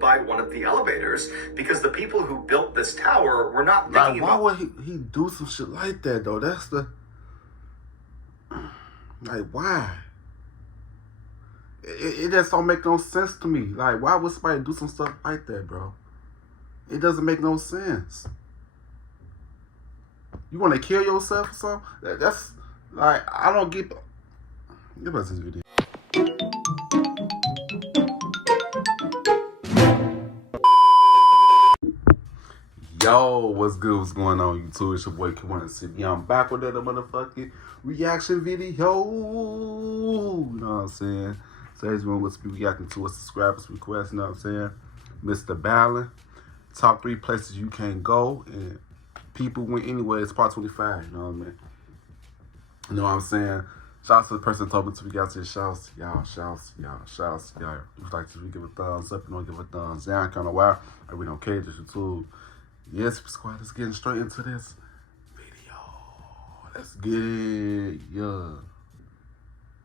by one of the elevators because the people who built this tower were not thinking why would he do some shit like that though? That's the why? It just don't make no sense to me. Like, why would somebody do some stuff like that, bro? It doesn't make no sense. You want to kill yourself or something? That's like, I don't get. Give us this video. Yo, what's good? What's going on, YouTube? It's your boy Q1CB. I'm back with another motherfucking reaction video. You know what I'm saying? Today's one was be reacting to a subscriber's request. You know what I'm saying? Mr. Ballen, top 3 places you can't go, and people went anyway. It's part 25. You know what I mean? You know what I'm saying? Shouts to the person who told me to react to this. Shouts, y'all. If you like to give a thumbs up, you don't give a thumbs down. Kind of wild. We don't care. Just YouTube. Yes, squad, let's get straight into this video. Let's get it. Yeah.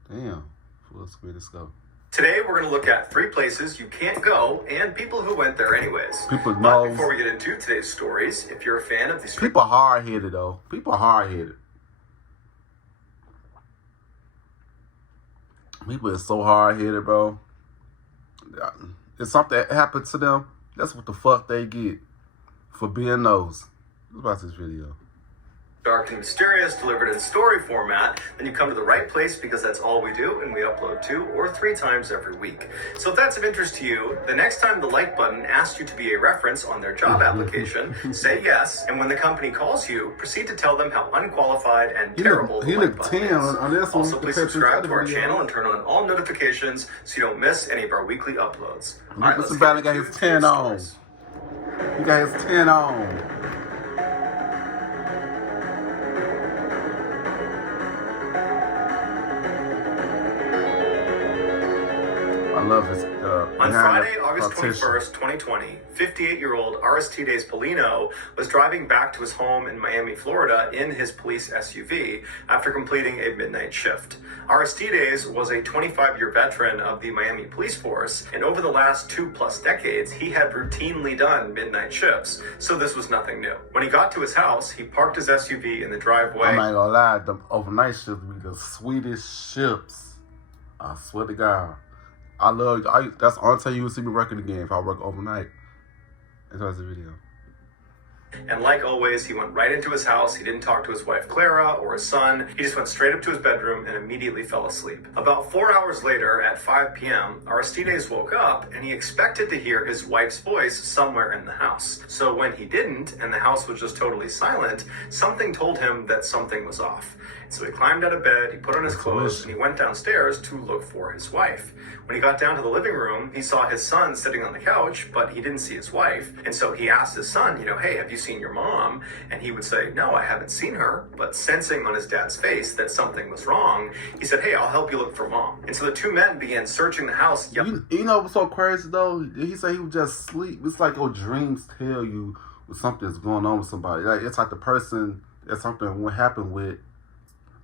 Damn. Full screen, let's go. Today, we're going to look at 3 places you can't go and people who went there anyways. People know. But before we get into today's stories, if you're a fan of these... People hard-headed, though. People hard-headed. People is so hard-headed, bro. If something happened to them, that's what the fuck they get for being those. Let's watch this video. Dark and mysterious, delivered in story format, then you come to the right place because that's all we do, and we upload 2 or 3 times every week. So if that's of interest to you, the next time the like button asks you to be a reference on their job application, say yes, and when the company calls you, proceed to tell them how unqualified and terrible the like button is. On this one. Also, please subscribe to our channel and turn on all notifications so you don't miss any of our weekly uploads. All right, Mr. Ballen got his 10 on. He got his 10 on. I love this. On Friday, August 21st, 2020, 58-year-old Aristides Polino was driving back to his home in Miami, Florida in his police SUV after completing a midnight shift. Aristides was a 25-year veteran of the Miami police force, and over the last 2+ decades, he had routinely done midnight shifts, so this was nothing new. When he got to his house, he parked his SUV in the driveway. I'm not gonna lie, the overnight shifts be the sweetest shifts. I swear to God. That's on time you will see me working again if I work overnight. That's the video. And like always, he went right into his house. He didn't talk to his wife, Clara, or his son. He just went straight up to his bedroom and immediately fell asleep. About 4 hours later, at 5 p.m., Aristides woke up and he expected to hear his wife's voice somewhere in the house. So when he didn't, and the house was just totally silent, something told him that something was off. So he climbed out of bed, he put on his clothes, and he went downstairs to look for his wife. When he got down to the living room, he saw his son sitting on the couch, but he didn't see his wife. And so he asked his son, hey, have you seen your mom? And he would say, no, I haven't seen her. But sensing on his dad's face that something was wrong, he said, hey, I'll help you look for mom. And so the 2 men began searching the house. You know what's so crazy, though? He said he would just sleep. It's like your dreams tell you when something's going on with somebody. Like, it's like the person that something would happen with,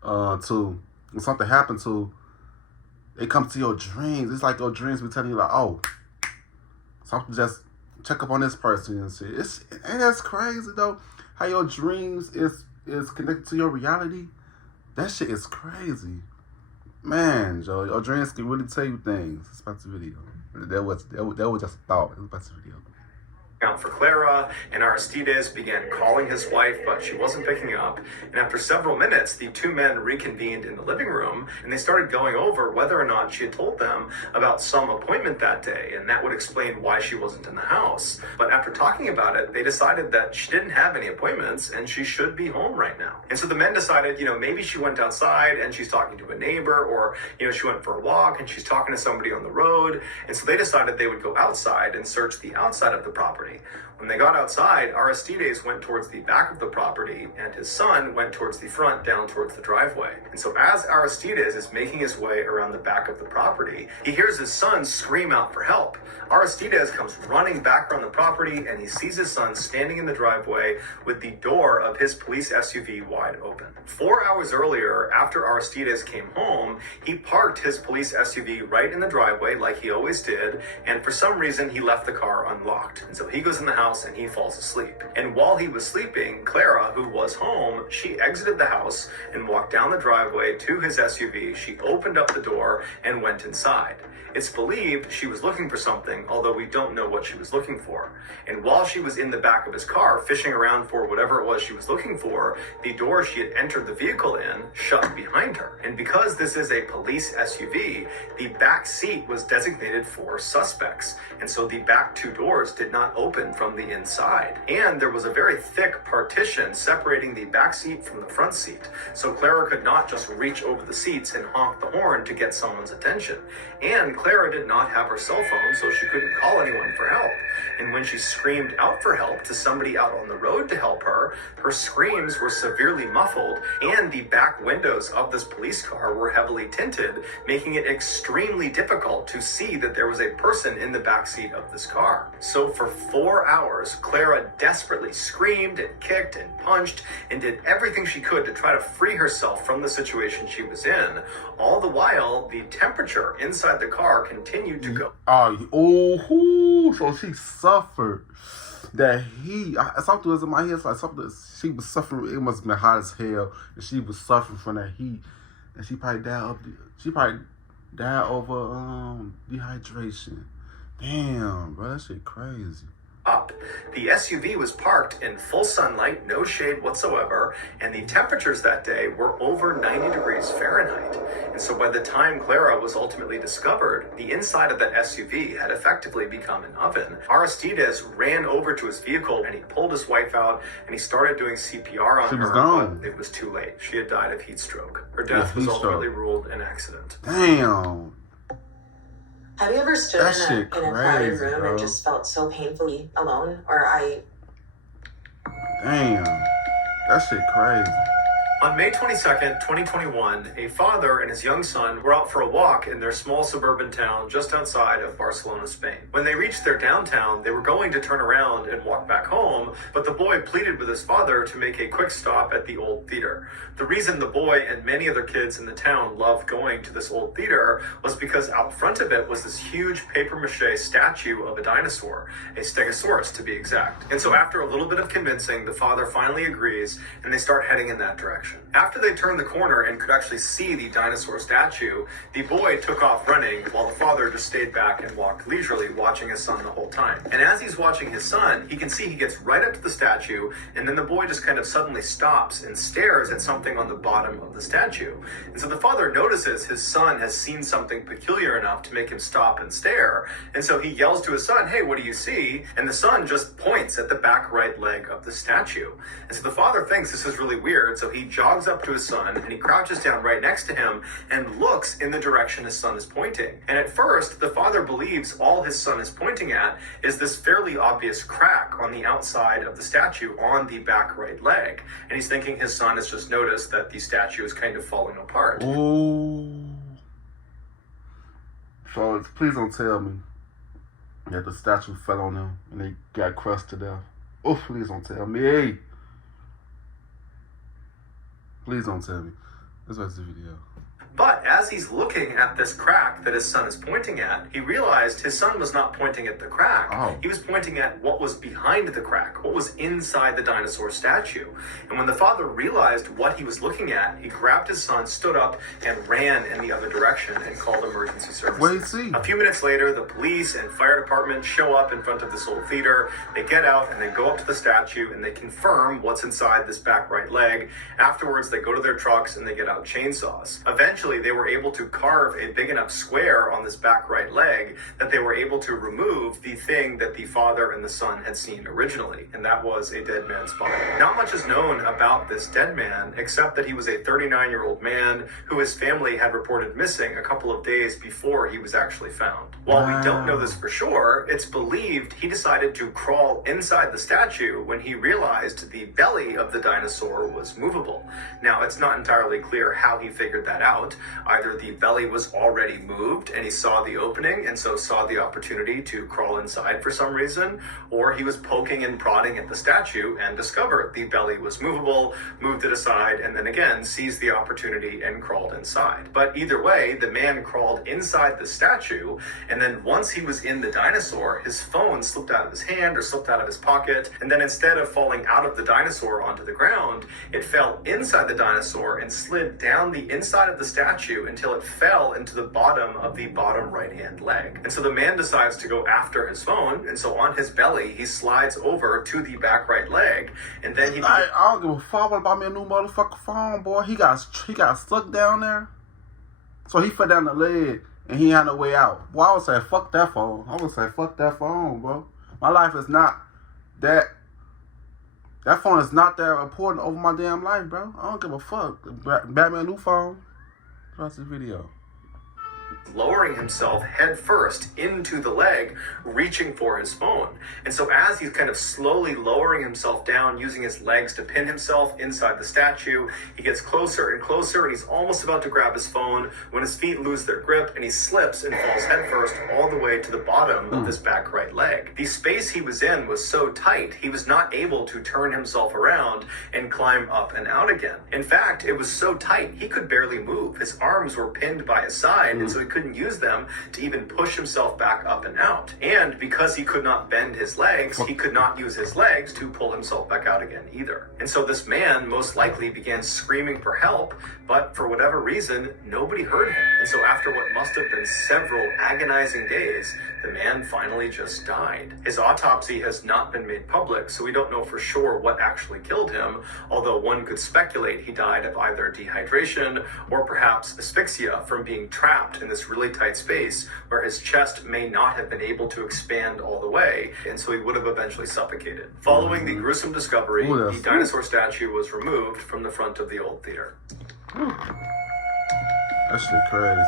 when something happened to, it comes to your dreams. It's like your dreams be telling you, like, oh, something, just check up on this person and shit. And that's crazy, though, how your dreams is connected to your reality. That shit is crazy. Man, Joe, your dreams can really tell you things. It's about the video. That was just a thought. It was about the video. Out for Clara, and Aristides began calling his wife, but she wasn't picking up. And after several minutes, the 2 men reconvened in the living room, and they started going over whether or not she had told them about some appointment that day, and that would explain why she wasn't in the house. But after talking about it, they decided that she didn't have any appointments, and she should be home right now. And so the men decided, maybe she went outside and she's talking to a neighbor, or, she went for a walk and she's talking to somebody on the road. And so they decided they would go outside and search the outside of the property. property. When they got outside, Aristides went towards the back of the property, and his son went towards the front, down towards the driveway. And so as Aristides is making his way around the back of the property, he hears his son scream out for help. Aristides comes running back around the property, and he sees his son standing in the driveway with the door of his police SUV wide open. 4 hours earlier, after Aristides came home, he parked his police SUV right in the driveway like he always did, and for some reason he left the car unlocked. And so he goes in the house and he falls asleep. And while he was sleeping, Clara, who was home, she exited the house and walked down the driveway to his SUV. She opened up the door and went inside. It's believed she was looking for something, although we don't know what she was looking for. And while she was in the back of his car, fishing around for whatever it was she was looking for, the door she had entered the vehicle in shut behind her. And because this is a police SUV, the back seat was designated for suspects. And so the back two doors did not open from the inside. And there was a very thick partition separating the back seat from the front seat. So Clara could not just reach over the seats and honk the horn to get someone's attention. And Clara did not have her cell phone, so she couldn't call anyone for help. And when she screamed out for help to somebody out on the road to help her, her screams were severely muffled, and the back windows of this police car were heavily tinted, making it extremely difficult to see that there was a person in the back seat of this car. So for 4 hours, Clara desperately screamed and kicked and punched and did everything she could to try to free herself from the situation she was in. All the while, the temperature inside the car continued to go. So she suffered that heat. Something was in my head. It's like something she was suffering. It must have been hot as hell, and she was suffering from that heat. And she probably died. She probably died over dehydration. Damn, bro, that shit crazy. Up. The SUV was parked in full sunlight, no shade whatsoever, and the temperatures that day were over 90 degrees Fahrenheit. And so by the time Clara was ultimately discovered, the inside of that SUV had effectively become an oven. Aristides ran over to his vehicle and he pulled his wife out and he started doing CPR on She was her, gone. but it was too late. She had died of heat stroke. Her death was ultimately ruled an accident. Damn. Have you ever stood That in a shit crowded crazy, room bro. and just felt so painfully alone? Damn. That shit crazy. On May 22nd, 2021, a father and his young son were out for a walk in their small suburban town just outside of Barcelona, Spain. When they reached their downtown, they were going to turn around and walk back home, but the boy pleaded with his father to make a quick stop at the old theater. The reason the boy and many other kids in the town loved going to this old theater was because out front of it was this huge papier-mâché statue of a dinosaur, a stegosaurus to be exact. And so after a little bit of convincing, the father finally agrees, and they start heading in that direction. After they turned the corner and could actually see the dinosaur statue, the boy took off running while the father just stayed back and walked leisurely, watching his son the whole time. And as he's watching his son, he can see he gets right up to the statue, and then the boy just kind of suddenly stops and stares at something on the bottom of the statue. And so the father notices his son has seen something peculiar enough to make him stop and stare. And so he yells to his son, "Hey, what do you see?" And the son just points at the back right leg of the statue. And so the father thinks this is really weird, so he jogs up to his son and he crouches down right next to him and looks in the direction his son is pointing. And at first, the father believes all his son is pointing at is this fairly obvious crack on the outside of the statue on the back right leg. And he's thinking his son has just noticed that the statue is kind of falling apart. Ooh. So please don't tell me that the statue fell on them and they got crushed to death. Oh, please don't tell me. Please don't tell me. Let's watch the video. But as he's looking at this crack that his son is pointing at, he realized his son was not pointing at the crack. Oh. He was pointing at what was behind the crack, what was inside the dinosaur statue. And when the father realized what he was looking at, he grabbed his son, stood up, and ran in the other direction and called emergency services. Wait, see. A few minutes later, the police and fire department show up in front of this old theater. They get out and they go up to the statue and they confirm what's inside this back right leg. Afterwards, they go to their trucks and they get out chainsaws. Eventually, eventually they were able to carve a big enough square on this back right leg that they were able to remove the thing that the father and the son had seen originally, and that was a dead man's body. Not much is known about this dead man, except that he was a 39-year-old man who his family had reported missing a couple of days before he was actually found. While we don't know this for sure, it's believed he decided to crawl inside the statue when he realized the belly of the dinosaur was movable. Now, it's not entirely clear how he figured that out. Either the belly was already moved and he saw the opening and so saw the opportunity to crawl inside for some reason, or he was poking and prodding at the statue and discovered the belly was movable, moved it aside, and then again seized the opportunity and crawled inside. But either way, the man crawled inside the statue, and then once he was in the dinosaur, his phone slipped out of his hand or slipped out of his pocket, and then instead of falling out of the dinosaur onto the ground, it fell inside the dinosaur and slid down the inside of the statue until it fell into the bottom of the bottom right-hand leg. And so the man decides to go after his phone, and so on his belly, he slides over to the back right leg, and then he... I don't give a fuck about me a new motherfucking phone, boy. He got stuck down there. So he fell down the leg, and he had no way out. Boy, I would say, fuck that phone. I would say, fuck that phone, bro. My life is not that... That phone is not that important over my damn life, bro. I don't give a fuck. Batman new phone. Watch this video. Lowering himself head first into the leg, reaching for his phone. And so as he's kind of slowly lowering himself down, using his legs to pin himself inside the statue, he gets closer and closer, and he's almost about to grab his phone when his feet lose their grip and he slips and falls head first all the way to the bottom of his back right leg. The space he was in was so tight, he was not able to turn himself around and climb up and out again. In fact, it was so tight, he could barely move. His arms were pinned by his side, and so he couldn't use them to even push himself back up and out. And because he could not bend his legs, he could not use his legs to pull himself back out again either. And so this man most likely began screaming for help, but for whatever reason, nobody heard him. And so after what must have been several agonizing days, the man finally just died. His autopsy has not been made public, so we don't know for sure what actually killed him, although one could speculate he died of either dehydration or perhaps asphyxia from being trapped in this really tight space where his chest may not have been able to expand all the way, and so he would have eventually suffocated. Following the gruesome discovery, the dinosaur statue was removed from the front of the old theater. That shit crazy.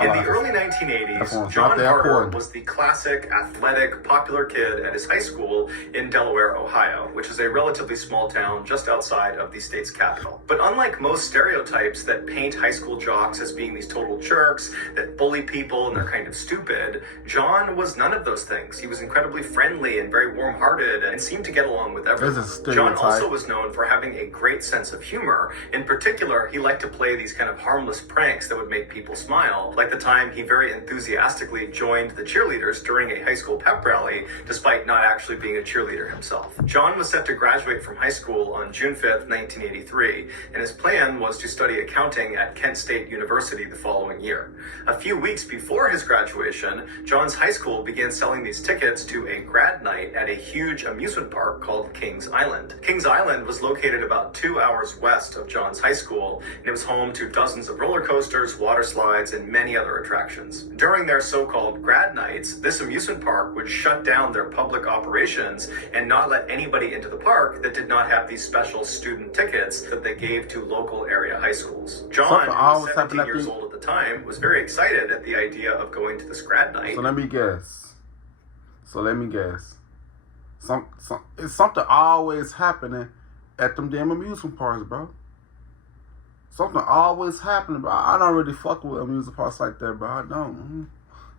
In the early 1980s, John Carter was the classic, athletic, popular kid at his high school in Delaware, Ohio, which is a relatively small town just outside of the state's capital. But unlike most stereotypes that paint high school jocks as being these total jerks, that bully people and they're kind of stupid, John was none of those things. He was incredibly friendly and very warm-hearted and seemed to get along with everyone. John also was known for having a great sense of humor. In particular, he liked to play these kind of harmless pranks that would make people smile, like the time he very enthusiastically joined the cheerleaders during a high school pep rally, despite not actually being a cheerleader himself. John was set to graduate from high school on June 5th, 1983, and his plan was to study accounting at Kent State University the following year. A few weeks before his graduation, John's high school began selling these tickets to a grad night at a huge amusement park called Kings Island. Kings Island was located about 2 hours west of John's high school, and it was home to dozens of roller coasters, water slides, and many other attractions. During their so-called grad nights, this amusement park would shut down their public operations and not let anybody into the park that did not have these special student tickets that they gave to local area high schools. John, who was 17 years old at the time, was very excited at the idea of going to this grad night. So let me guess. It's something always happening at them damn amusement parks, bro. Something always happening, bro. I don't really fuck with amusement parks like that, bro. I don't.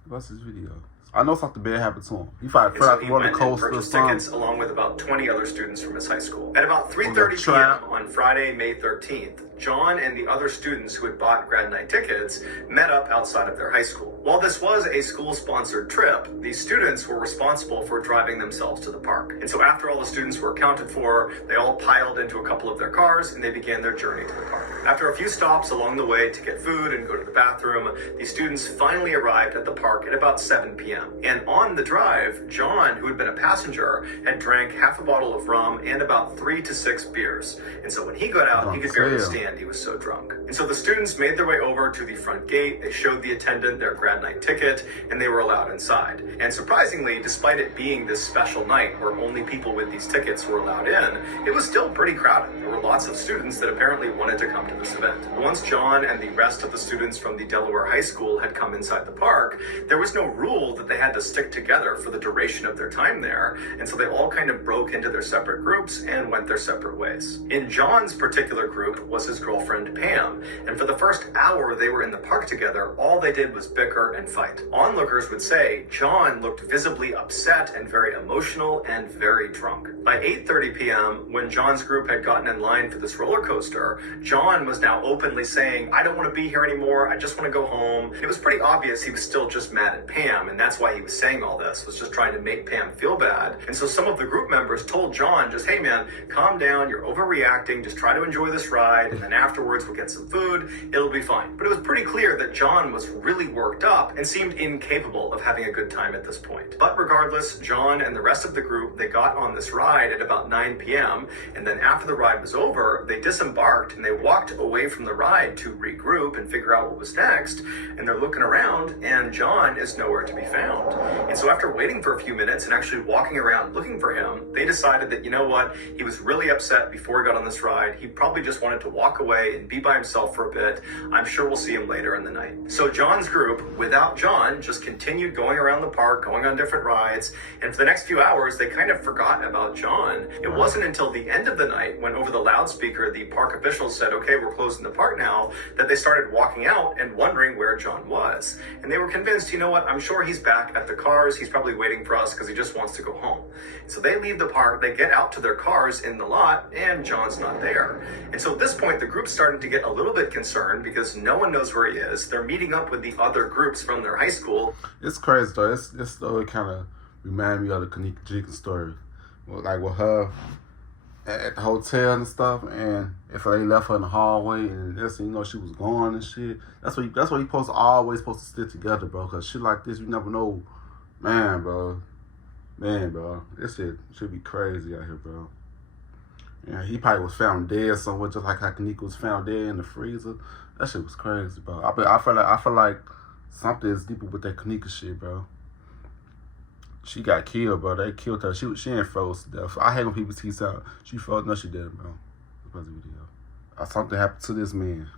What's this video? I know something bad happened to him. He probably fell out the roller coaster or something. Tickets along with about 20 other students from his high school. At about 3:30 p.m. on Friday, May 13th, John and the other students who had bought grad night tickets met up outside of their high school. While this was a school-sponsored trip, the students were responsible for driving themselves to the park. And so after all the students were accounted for, they all piled into a couple of their cars and they began their journey to the park. After a few stops along the way to get food and go to the bathroom, the students finally arrived at the park at about 7 p.m. And on the drive, John, who had been a passenger, had drank half a bottle of rum and about 3 to 6 beers. And so when he got out, he could barely stand. and he was so drunk. And so the students made their way over to the front gate, they showed the attendant their grad night ticket, and they were allowed inside. And surprisingly, despite it being this special night where only people with these tickets were allowed in, it was still pretty crowded. There were lots of students that apparently wanted to come to this event. Once John and the rest of the students from the Delaware High School had come inside the park, there was no rule that they had to stick together for the duration of their time there, and so they all kind of broke into their separate groups and went their separate ways. In John's particular group was his girlfriend Pam, and for the first hour they were in the park together, all they did was bicker and fight. Onlookers would say John looked visibly upset and very emotional and very drunk. By 8:30 p.m., when John's group had gotten in line for this roller coaster, John was now openly saying, "I don't want to be here anymore, I just want to go home." It was pretty obvious he was still just mad at Pam, and that's why he was saying all this, was just trying to make Pam feel bad. And so some of the group members told John, just, "Hey man, calm down, you're overreacting, just try to enjoy this ride, and then afterwards we'll get some food, it'll be fine." But it was pretty clear that John was really worked up and seemed incapable of having a good time at this point. But regardless, John and the rest of the group, they got on this ride at about 9 p.m., and then after the ride was over, they disembarked and they walked away from the ride to regroup and figure out what was next, and they're looking around, and John is nowhere to be found. And so after waiting for a few minutes and actually walking around looking for him, they decided that, you know what, he was really upset before he got on this ride. He probably just wanted to walk away and be by himself for a bit. I'm sure we'll see him later in the night. So John's group, without John, just continued going around the park, going on different rides, and for the next few hours, they kind of forgot about John. It wasn't until the end of the night, when over the loudspeaker, the park officials said, "Okay, we're closing the park now," that they started walking out and wondering where John was. And they were convinced, you know what, I'm sure he's back at the cars, he's probably waiting for us because he just wants to go home. So they leave the park, they get out to their cars in the lot, and John's not there. And so at this point, the group's starting to get a little bit concerned because no one knows where he is. They're meeting up with the other groups from their high school. It's crazy though. It's story kind of remind me of the Kanika Jenkins story, like with her at the hotel and stuff. And if they left her in the hallway and just, you know, she was gone and shit. That's why you always supposed to stick together, bro. Cause shit like this, you never know, man, bro. This shit should be crazy out here, bro. Yeah, he probably was found dead somewhere, just like how Kanika was found dead in the freezer. That shit was crazy, bro. I feel like something is deeper with that Kanika shit, bro. She got killed, bro. They killed her. She ain't froze to death. I hate when people tease out. She froze. No, she didn't, bro. Something happened to this man.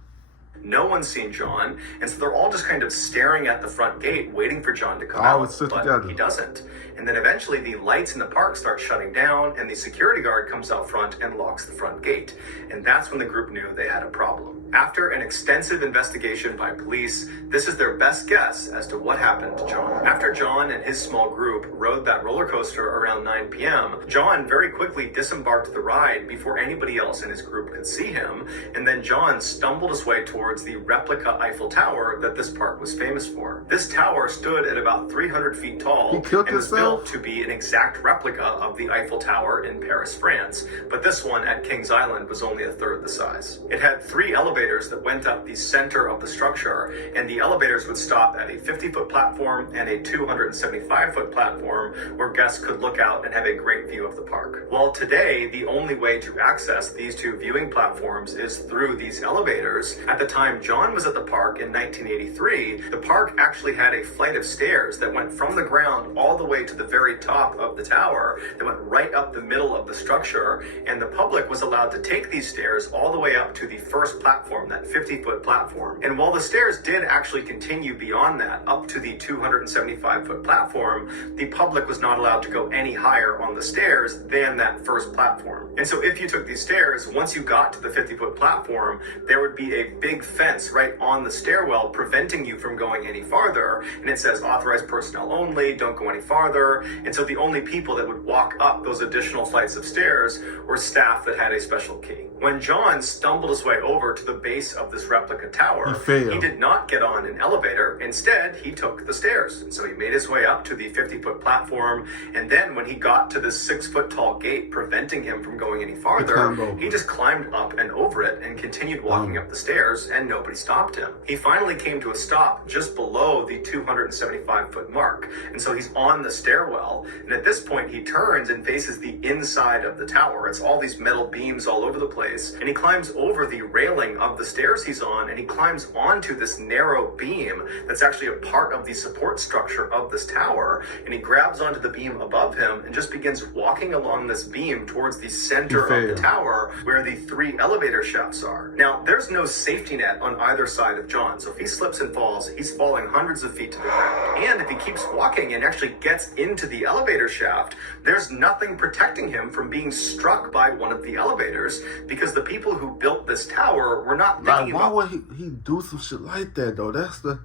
No one's seen John, and so they're all just kind of staring at the front gate, waiting for John to come out, but he doesn't. And then eventually the lights in the park start shutting down, and the security guard comes out front and locks the front gate. And that's when the group knew they had a problem. After an extensive investigation by police, this is their best guess as to what happened to John. After John and his small group rode that roller coaster around 9 p.m., John very quickly disembarked the ride before anybody else in his group could see him, and then John stumbled his way towards the replica Eiffel Tower that this park was famous for. This tower stood at about 300 feet tall and was built to be an exact replica of the Eiffel Tower in Paris, France, but this one at Kings Island was only a third the size. It had 3 elevators that went up the center of the structure, and the elevators would stop at a 50-foot platform and a 275-foot platform where guests could look out and have a great view of the park. Well, today, the only way to access these 2 viewing platforms is through these elevators. At the time John was at the park in 1983, the park actually had a flight of stairs that went from the ground all the way to the very top of the tower, that went right up the middle of the structure, and the public was allowed to take these stairs all the way up to the first platform, that 50-foot platform. And while the stairs did actually continue beyond that, up to the 275-foot platform, the public was not allowed to go any higher on the stairs than that first platform. And so if you took these stairs, once you got to the 50-foot platform, there would be a big fence right on the stairwell preventing you from going any farther, and it says authorized personnel only, don't go any farther. And so the only people that would walk up those additional flights of stairs were staff that had a special key. When John stumbled his way over to the base of this replica tower, he did not get on an elevator. Instead, he took the stairs. And so he made his way up to the 50-foot platform, and then when he got to this 6-foot tall gate preventing him from going any farther, he just climbed up and over it and continued walking up the stairs, and nobody stopped him. He finally came to a stop just below the 275-foot mark, and so he's on the stairwell, and at this point he turns and faces the inside of the tower. It's all these metal beams all over the place, and he climbs over the railing of the stairs he's on, and he climbs onto this narrow beam that's actually a part of the support structure of this tower, and he grabs onto the beam above him and just begins walking along this beam towards the center of the tower where the 3 elevator shafts are. Now, there's no safety net on either side of John, so if he slips and falls, he's falling hundreds of feet to the ground. And if he keeps walking and actually gets into the elevator shaft, there's nothing protecting him from being struck by one of the elevators, because the people who built this tower were not thinking why about... would he do some shit like that, though? That's the...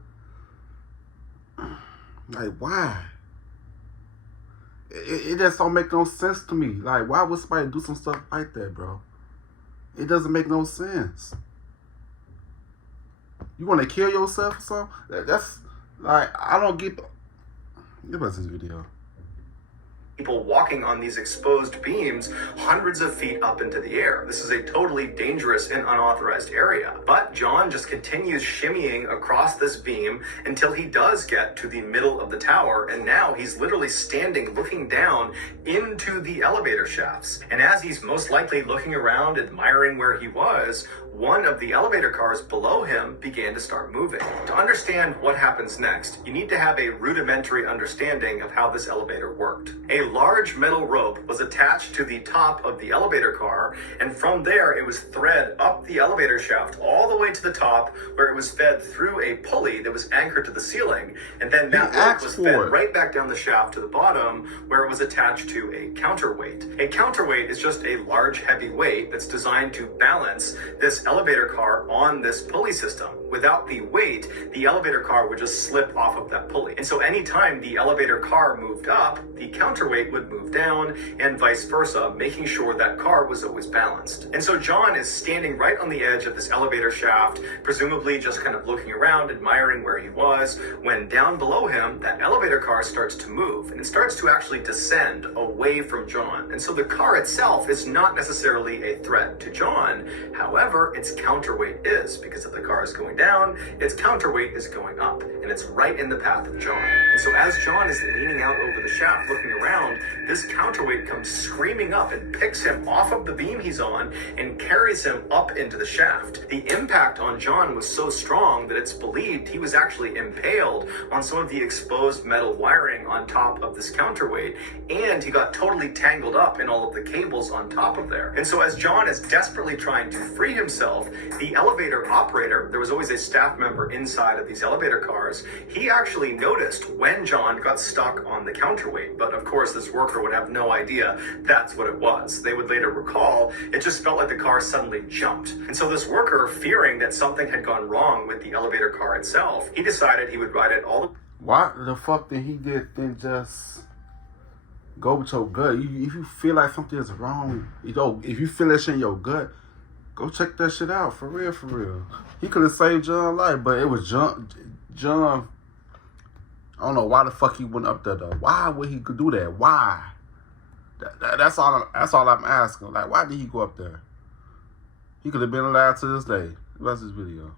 Like, why? It just don't make no sense to me. Like, why would somebody do some stuff like that, bro? It doesn't make no sense. You want to kill yourself or something? That's, like, I don't get... Give us this video. People walking on these exposed beams hundreds of feet up into the air. This is a totally dangerous and unauthorized area. But John just continues shimmying across this beam until he does get to the middle of the tower, and now he's literally standing looking down into the elevator shafts. And as he's most likely looking around, admiring where he was, one of the elevator cars below him began to start moving. To understand what happens next, you need to have a rudimentary understanding of how this elevator worked. A large metal rope was attached to the top of the elevator car, and from there it was thread up the elevator shaft all the way to the top, where it was fed through a pulley that was anchored to the ceiling, and then that rope was fed right back down the shaft to the bottom, where it was attached to a counterweight. A counterweight is just a large heavy weight that's designed to balance this elevator car on this pulley system. Without the weight, the elevator car would just slip off of that pulley. And so anytime the elevator car moved up, the counterweight would move down, and vice versa, making sure that car was always balanced. And so John is standing right on the edge of this elevator shaft, presumably just kind of looking around, admiring where he was, when down below him, that elevator car starts to move, and it starts to actually descend away from John. And so the car itself is not necessarily a threat to John. However, its counterweight is, because if the car is going down, its counterweight is going up, and it's right in the path of John. And so as John is leaning out over the shaft looking around, this counterweight comes screaming up and picks him off of the beam he's on and carries him up into the shaft. The impact on John was so strong that it's believed he was actually impaled on some of the exposed metal wiring on top of this counterweight, and he got totally tangled up in all of the cables on top of there. And so as John is desperately trying to free himself, the elevator operator, there was always a staff member inside of these elevator cars, he actually noticed when John got stuck on the counterweight. But of course, this worker would have no idea that's what it was. They would later recall, it just felt like the car suddenly jumped. And so this worker, fearing that something had gone wrong with the elevator car itself, he decided he would ride it all the... Why the fuck did he then just go with your gut? If you feel like something is wrong, if you feel that shit in your gut, go check that shit out, for real, for real. He could have saved John's life, but it was John. I don't know why the fuck he went up there though. Why would he do that? Why? That's all I'm asking. Like, why did he go up there? He could have been alive to this day. Watch this video.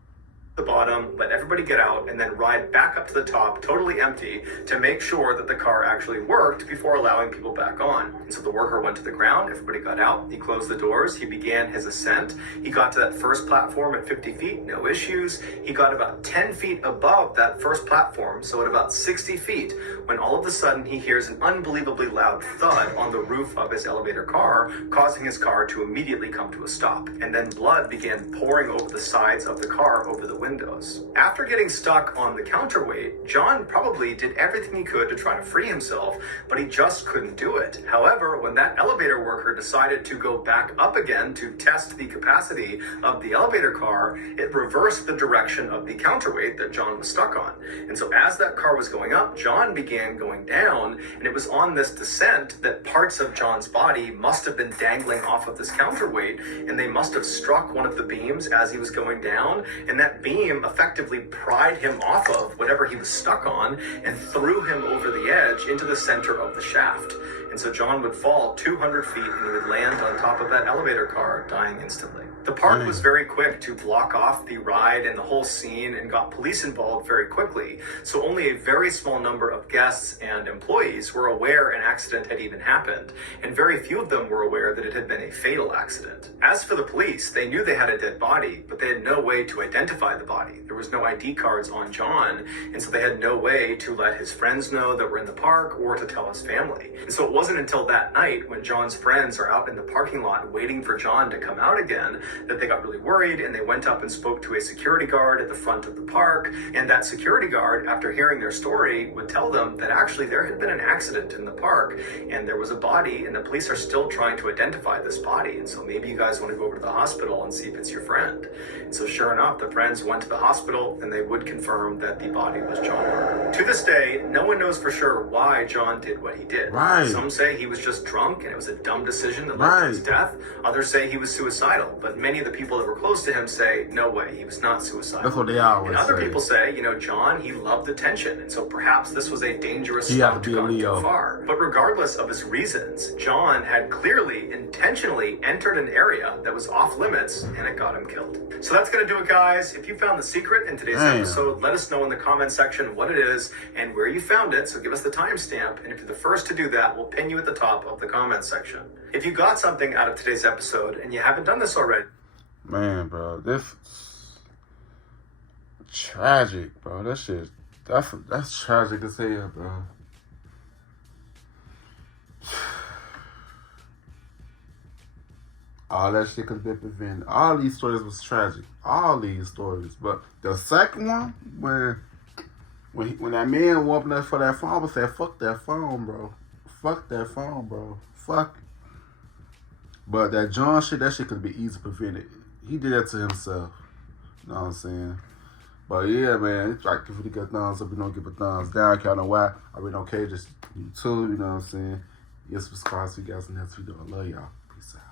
The bottom, let everybody get out, and then ride back up to the top, totally empty, to make sure that the car actually worked before allowing people back on. And so the worker went to the ground, everybody got out, he closed the doors, he began his ascent. He got to that first platform at 50 feet, no issues. He got about 10 feet above that first platform, so at about 60 feet, when all of a sudden he hears an unbelievably loud thud on the roof of his elevator car, causing his car to immediately come to a stop. And then blood began pouring over the sides of the car, over the windows. After getting stuck on the counterweight, John probably did everything he could to try to free himself, but he just couldn't do it. However, when that elevator worker decided to go back up again to test the capacity of the elevator car, it reversed the direction of the counterweight that John was stuck on. And so as that car was going up, John began going down, and it was on this descent that parts of John's body must have been dangling off of this counterweight, and they must have struck one of the beams as he was going down, and that beam effectively pried him off of whatever he was stuck on and threw him over the edge into the center of the shaft. And so John would fall 200 feet and he would land on top of that elevator car, dying instantly. The park was very quick to block off the ride and the whole scene and got police involved very quickly. So only a very small number of guests and employees were aware an accident had even happened, and very few of them were aware that it had been a fatal accident. As for the police, they knew they had a dead body, but they had no way to identify the body. There was no ID cards on John, and so they had no way to let his friends know that were in the park or to tell his family. And so it wasn't until that night, when John's friends are out in the parking lot waiting for John to come out again, that they got really worried, and they went up and spoke to a security guard at the front of the park. And that security guard, after hearing their story, would tell them that actually there had been an accident in the park and there was a body, and the police are still trying to identify this body. And so maybe you guys want to go over to the hospital and see if it's your friend. And so sure enough, the friends went to the hospital and they would confirm that the body was John Martin. To this day, no one knows for sure why John did what he did. Right. Some say he was just drunk and it was a dumb decision that led to his death. Others say he was suicidal, but many of the people that were close to him say, no way, he was not suicidal. That's what they always And other say. people say, John, he loved attention, and so perhaps this was a dangerous stunt to go too far. But regardless of his reasons, John had clearly, intentionally entered an area that was off limits, and it got him killed. So that's going to do it, guys. If you found the secret in today's episode, let us know in the comment section what it is and where you found it, so give us the timestamp, and if you're the first to do that, we'll pin you at the top of the comment section. If you got something out of today's episode and you haven't done this already, man, bro, this tragic, bro. That shit, that's tragic as hell, bro. All that shit could have been prevented. All these stories was tragic. All these stories, but the second one, when that man walked up for that phone, I said, "Fuck that phone, bro. Fuck that phone, bro. Fuck." But that John shit, that shit could be easily prevented. He did that to himself. You know what I'm saying? But yeah, man, it's like if we get thumbs up, we don't give a thumbs down. Y'all know why? I really don't care. Just you too. You know what I'm saying? Yes, subscribe to you guys in the next video. I love y'all. Peace out.